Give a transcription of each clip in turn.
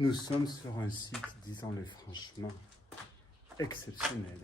Nous sommes sur un site, disons-le franchement, exceptionnel.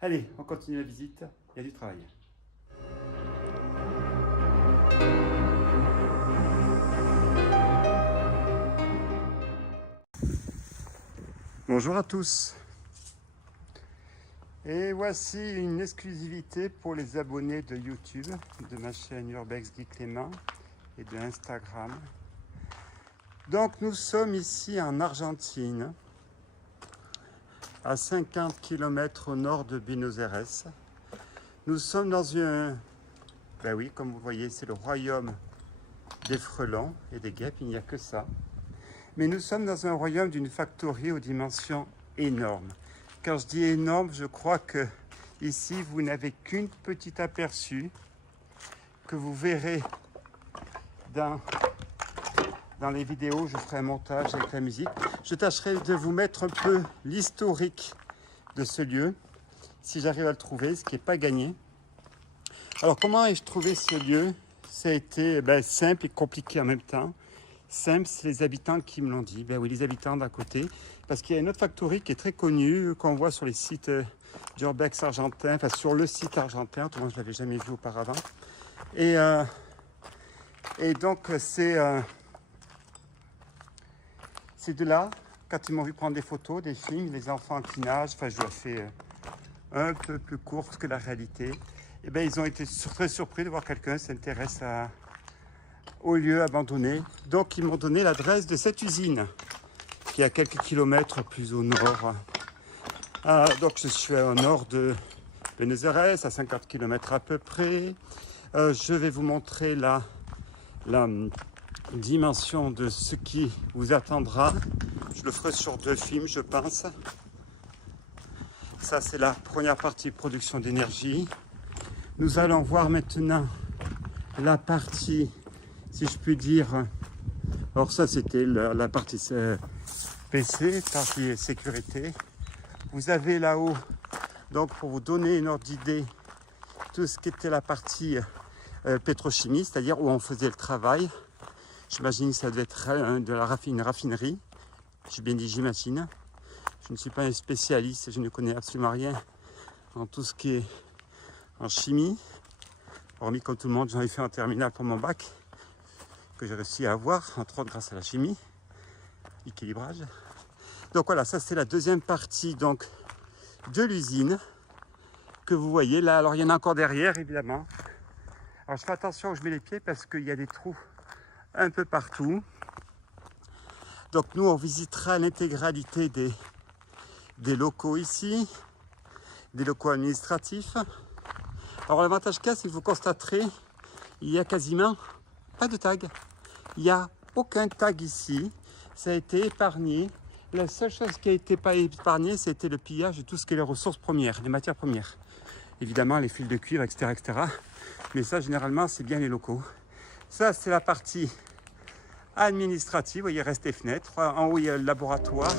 Allez, on continue la visite, il y a du travail. Bonjour à tous. Et voici une exclusivité pour les abonnés de YouTube, de ma chaîne Urbex Guy Clément et de Instagram. Donc nous sommes ici en Argentine, à 50 km au nord de Buenos Aires. Nous sommes dans un... Ben oui, comme vous voyez, c'est le royaume des frelons et des guêpes, il n'y a que ça. Mais nous sommes dans un royaume d'une factory aux dimensions énormes. Quand je dis énorme, je crois que ici, vous n'avez qu'une petite aperçu que vous verrez dans les vidéos. Je ferai un montage avec la musique. Je tâcherai de vous mettre un peu l'historique de ce lieu, si j'arrive à le trouver, ce qui n'est pas gagné. Alors, comment ai-je trouvé ce lieu? Ça a été simple et compliqué en même temps. Simple, c'est les habitants qui me l'ont dit. Ben oui, les habitants d'à côté. Parce qu'il y a une autre factory qui est très connue, qu'on voit sur les sites d'Urbex argentin, enfin sur le site argentin, tout le monde je ne l'avais jamais vu auparavant. Et donc, c'est de là, quand ils m'ont vu prendre des photos, des films, les enfants qui nagent, enfin je leur fais un peu plus court que la réalité. Et bien ils ont été très surpris de voir quelqu'un s'intéresse au lieu abandonné. Donc ils m'ont donné l'adresse de cette usine, qui est à quelques kilomètres plus au nord. Donc je suis au nord de Buenos Aires, à 50 km à peu près. Je vais vous montrer la dimension de ce qui vous attendra. Je le ferai sur 2 films, je pense. Ça, c'est la première partie production d'énergie. Nous allons voir maintenant la partie, si je puis dire, alors ça c'était la partie PC, partie sécurité. Vous avez là-haut, donc pour vous donner une ordre d'idée, tout ce qui était la partie pétrochimie, c'est-à-dire où on faisait le travail. J'imagine que ça devait être une raffinerie. J'ai bien dit j'imagine. Je ne suis pas un spécialiste, je ne connais absolument rien en tout ce qui est en chimie. Hormis comme tout le monde, j'en ai fait un terminal pour mon bac, que j'ai réussi à avoir, entre autres grâce à la chimie, équilibrage. Donc voilà, ça c'est la deuxième partie donc, de l'usine que vous voyez là. Alors il y en a encore derrière évidemment. Alors je fais attention où je mets les pieds parce qu'il y a des trous un peu partout. Donc nous on visitera l'intégralité des locaux ici, des locaux administratifs. Alors l'avantage qu'il y a, c'est que vous constaterez, il n'y a quasiment pas de tag. Il n'y a aucun tag ici. Ça a été épargné. La seule chose qui a été pas épargnée, c'était le pillage de tout ce qui est les ressources premières, les matières premières. Évidemment, les fils de cuivre, etc., etc. Mais ça, généralement, c'est bien les locaux. Ça, c'est la partie administrative. Vous voyez, il reste les fenêtres. En haut, il y a le laboratoire.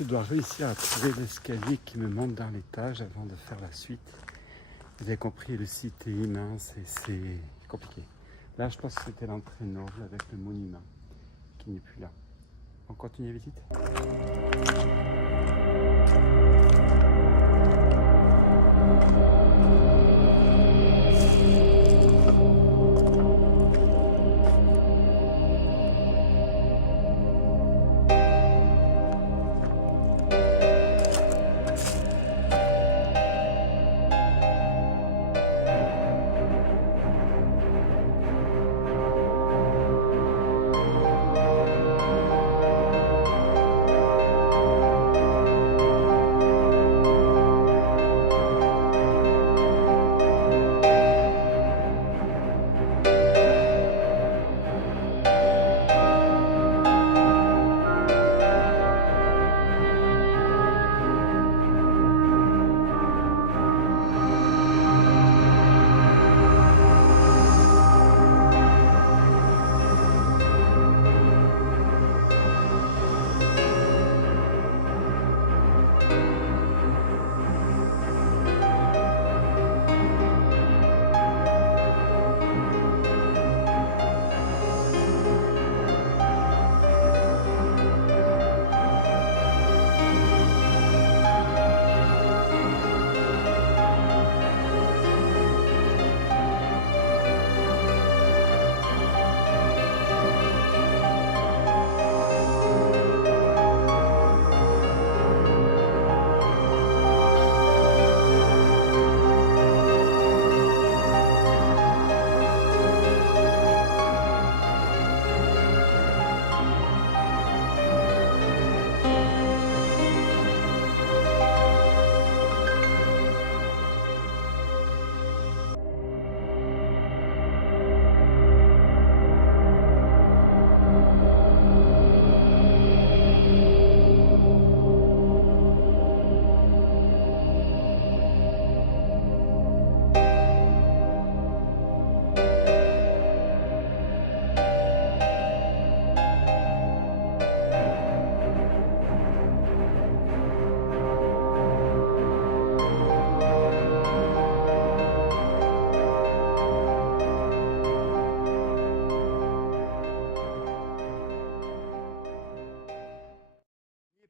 je dois réussir à trouver l'escalier qui me monte dans l'étage avant de faire la suite. Vous avez compris, le site est immense et c'est compliqué. Là, je pense que c'était l'entrée nord avec le monument qui n'est plus là. On continue la visite.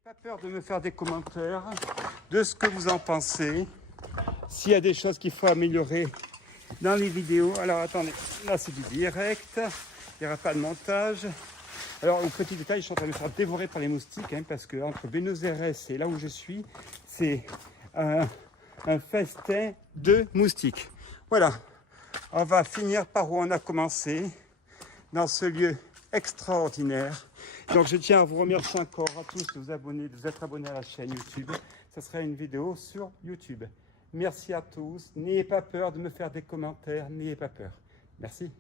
Pas peur de me faire des commentaires de ce que vous en pensez, s'il y a des choses qu'il faut améliorer dans les vidéos. Alors attendez, là c'est du direct, il n'y aura pas de montage. Alors au petit détail, je suis en train de me faire dévorer par les moustiques, parce que entre Buenos Aires et là où je suis, c'est un festin de moustiques. Voilà, on va finir par où on a commencé, dans ce lieu extraordinaire. Donc je tiens à vous remercier encore à tous de vous abonner, de vous être abonnés à la chaîne YouTube. Ce sera une vidéo sur YouTube. Merci à tous. N'ayez pas peur de me faire des commentaires. N'ayez pas peur. Merci.